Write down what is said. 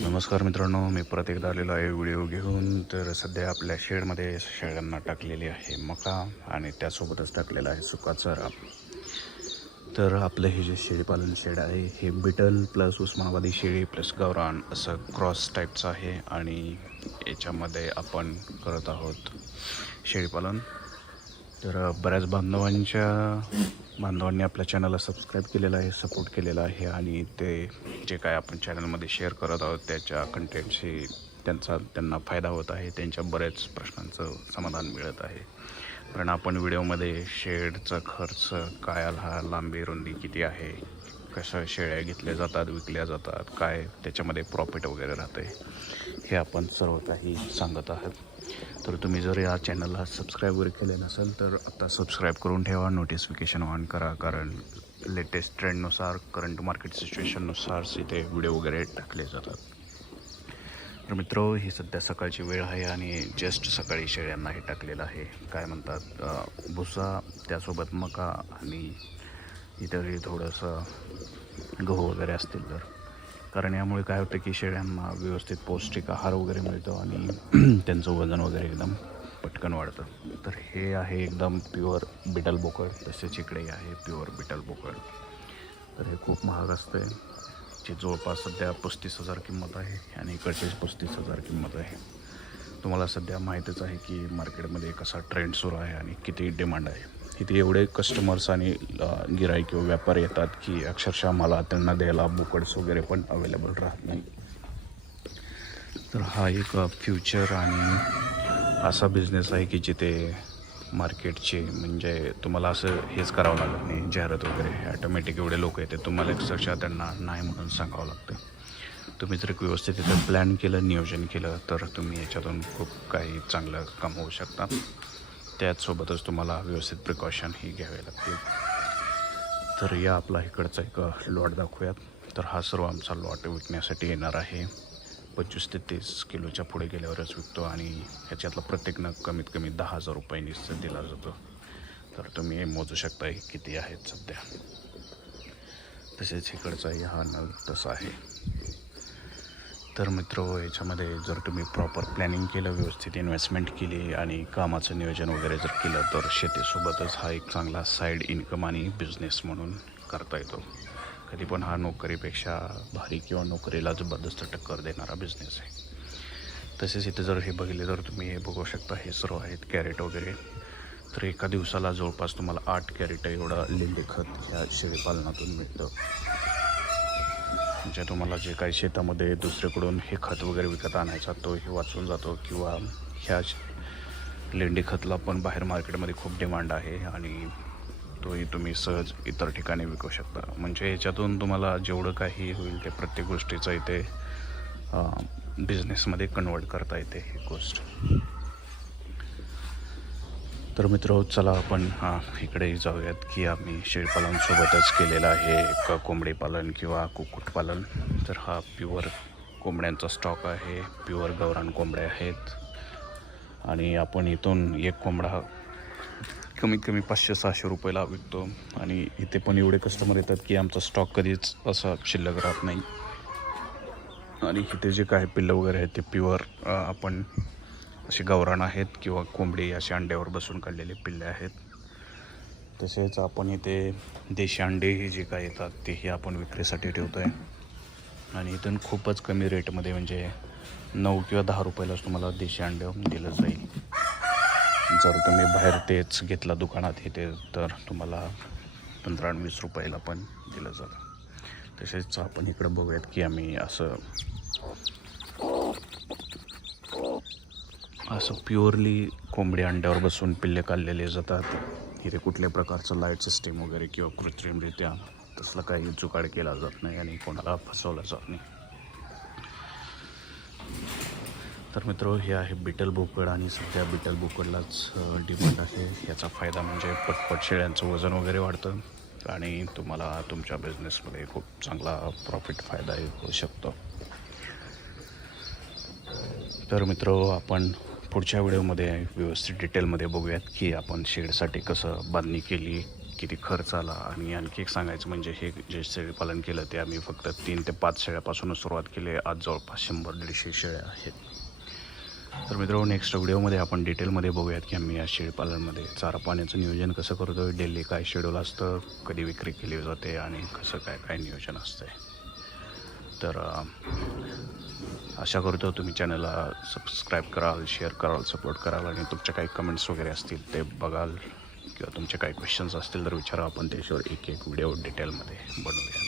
नमस्कार मित्रांनो मी परत एकदा आलेलो आहे व्हिडिओ घेऊन. तर सध्या आपल्या शेडमध्ये शेळ्यांना टाकलेली आहे मका आणि त्यासोबतच टाकलेला आहे सुका चारा तर आपलं हे जे शेळीपालन शेड आहे हे बिटल प्लस उस्मानाबादी शेळी प्लस गावरान असं क्रॉस टाईपचं आहे आणि याच्यामध्ये आपण करत आहोत शेळीपालन. तर बऱ्याच बांधवांच्या बांधवांनी आपल्या चॅनलला सबस्क्राईब केलेलं आहे सपोर्ट केलेला आहे आणि ते जे काय आपण चॅनलमध्ये शेअर करत आहोत त्याच्या कंटेंटशी त्यांचा त्यांना फायदा होत आहे त्यांच्या बऱ्याच प्रश्नांचं समाधान मिळत आहे. कारण आपण व्हिडिओमध्ये शेडचा खर्च काय आला लांबी रुंदी किती आहे कसं शेळ्या घेतल्या जातात विकल्या जातात काय त्याच्यामध्ये प्रॉफिट वगैरे राहते हे आपण सर्व काही सांगत आहात. तर तुम्ही जर या चॅनलला सबस्क्राईब वगैरे केले नसेल तर आता सबस्क्राईब करून ठेवा नोटिफिकेशन ऑन करा. कारण लेटेस्ट ट्रेंडनुसार करंट मार्केट सिच्युएशननुसार इथे व्हिडिओ वगैरे टाकले जातात. तर मित्र ही सध्या सकाळची वेळ आहे आणि जस्ट सकाळी शेळ्यांना हे टाकलेलं आहे. काय म्हणतात भुसा त्यासोबत मका आणि इतरही थोडंसं गहू वगैरे असतील तर. कारण यामुळे काय होतं की शेळ्यांना व्यवस्थित पौष्टिक आहार वगैरे मिळतो आणि त्यांचं वजन वगैरे एकदम पटकन वाढतं. तर हे आहे एकदम प्युअर बिटल बोकड तसेच इकडे आहे प्युअर बिटल बोकड. तर हे खूप महाग असतं जे जवळपास सध्या पस्तीस हजार किंमत आहे आणि इकडचीच पस्तीस हजार किंमत आहे. तुम्हाला सध्या माहीतच आहे की मार्केटमध्ये कसा ट्रेंड सुरू आहे आणि किती डिमांड आहे. इथे एवढे कस्टमर्स आणि गिराई किंवा व्यापारी येतात की अक्षरशः मला त्यांना द्यायला बोकड्स वगैरे पण अवेलेबल राहत नाही. तर हा एक फ्युचर आणि असा बिझनेस आहे की जिथे मार्केटचे म्हणजे तुम्हाला असं हेच करावं लागत नाही जाहिरात वगैरे. ॲटोमॅटिक एवढे लोक येते तुम्हाला अक्षरशः त्यांना नाही म्हणून सांगावं लागतं. तुम्ही जर एक व्यवस्थित इथं प्लॅन केलं नियोजन केलं तर तुम्ही याच्यातून खूप काही चांगलं कमवू शकता. त्याचसोबतच तुम्हाला व्यवस्थित प्रिकॉशनही घ्यावे लागतील. तर या आपला इकडचा एक लॉट दाखवूयात. तर हा सर्व आमचा लॉट विकण्यासाठी येणार आहे. पंचवीस ते तीस किलोच्या पुढे गेल्यावरच विकतो आणि ह्याच्यातला प्रत्येक नग कमीत कमी दहा हजार रुपयांनीच दिला जातो. तर तुम्ही मोजू शकता किती आहेत सध्या. तसेच इकडचाही हा नग तसा आहे. तर मित्र याच्यामध्ये जर तुम्ही प्रॉपर प्लॅनिंग केलं व्यवस्थित इन्व्हेस्टमेंट केली आणि कामाचं नियोजन वगैरे जर केलं तर शेतीसोबतच हा एक चांगला साईड इन्कम आणि बिझनेस म्हणून करता येतो. कधी पण हा नोकरीपेक्षा भारी किंवा नोकरीला जबरदस्त टक्कर देणारा बिझनेस आहे. तसेच इथे जर हे बघितले तर तुम्ही हे बघू शकता हे सर्व आहेत कॅरेट वगैरे. तर एका दिवसाला जवळपास तुम्हाला आठ कॅरेट एवढं लिंबे खत ह्या शेळीपालनातून मिळतं. म्हणजे तुम्हाला जे काही शेतामध्ये दुसरीकडून हे खत वगैरे विकत आणायचा तो हे वाचून जातो किंवा ह्या लेंडी खतला पण बाहेर मार्केटमध्ये खूप डिमांड आहे आणि तोही तुम्ही सहज इतर ठिकाणी विकू शकता. म्हणजे ह्याच्यातून तुम्हाला जेवढं काही होईल ते प्रत्येक गोष्टीचं इथे बिझनेसमध्ये कन्वर्ट करता येते ही गोष्ट. तर मित्र चला आपण हा इकडे जाऊयात की आम्ही शेळीपालनसोबतच केलेला आहे एक कोंबडी पालन किंवा कुक्कुटपालन तर हा प्युअर कोंबड्यांचा स्टॉक आहे प्युअर गौरान कोंबड्या आहेत. आणि आपण इथून एक कोंबडा कमीत कमी पाचशे सहाशे रुपयाला विकतो. आणि इथे पण एवढे कस्टमर येतात की आमचा स्टॉक कधीच असा शिल्लक राहत नाही. आणि इथे जे काही पिल्लं वगैरे आहेत ते प्युअर आपण असे गावरान आहेत किंवा कोंबडी असे अंड्यावर बसून काढलेले पिल्ले आहेत. तसेच आपण इथे देशी अंडेही जे काय येतात तेही आपण विक्रीसाठी ठेवतो आहे आणि इथून खूपच कमी रेटमध्ये म्हणजे नऊ किंवा दहा रुपयालाच तुम्हाला देशी अंडे दिलं जाईल. जर तुम्ही बाहेर तेच घेतला दुकानात इथे तर तुम्हाला पंधरा आणि वीस रुपयाला पण दिलं जातं. तसेच आपण इकडं बघूयात की आम्ही असं असं प्युअरली कोंबडी अंड्यावर बसून पिल्ले काढलेले जातात. इथे कुठल्या प्रकारचं लाइट सिस्टीम वगैरे किंवा कृत्रिमरित्या तसलं काही जुगाड केला जात नाही आणि कोणाला फसवलं जात नाही. तर मित्र हे आहे बिटल बोकड आणि सध्या बिटल बोकडलाच डिमांड आहे. याचा फायदा म्हणजे पटपट शेळ्यांचं वजन वगैरे वाढतं आणि तुम्हाला तुमच्या बिझनेसमध्ये खूप चांगला प्रॉफिट फायदा होऊ शकतो. तर मित्र आपण पुढच्या व्हिडिओमध्ये व्यवस्थित डिटेलमध्ये बघूयात की आपण शेडसाठी कसं बांधणी केली किती खर्च आला आणि आणखी एक सांगायचं म्हणजे हे जे शेळीपालन केलं ते आम्ही फक्त तीन ते पाच शेळ्यापासूनच सुरुवात केली आज जवळपास शंभर दीडशे शेळ्या आहेत. तर मित्रांनो नेक्स्ट व्हिडिओमध्ये आपण डिटेलमध्ये बघूयात की आम्ही या शेळीपालनमध्ये चारा पाण्याचं नियोजन कसं करतो डेली काय शेड्यूल असतं कधी विक्री केली जाते आणि कसं काय काय नियोजन असतं तर आशा करतो तुम्ही चॅनलला सबस्क्राईब कराल शेअर कराल सपोर्ट कराल आणि तुमच्या काही कमेंट्स वगैरे असतील ते बघाल किंवा तुमचे काही क्वेश्चन्स असतील तर विचारा. आपण त्याच्यावर एक एक व्हिडिओ डिटेलमध्ये बनवूया.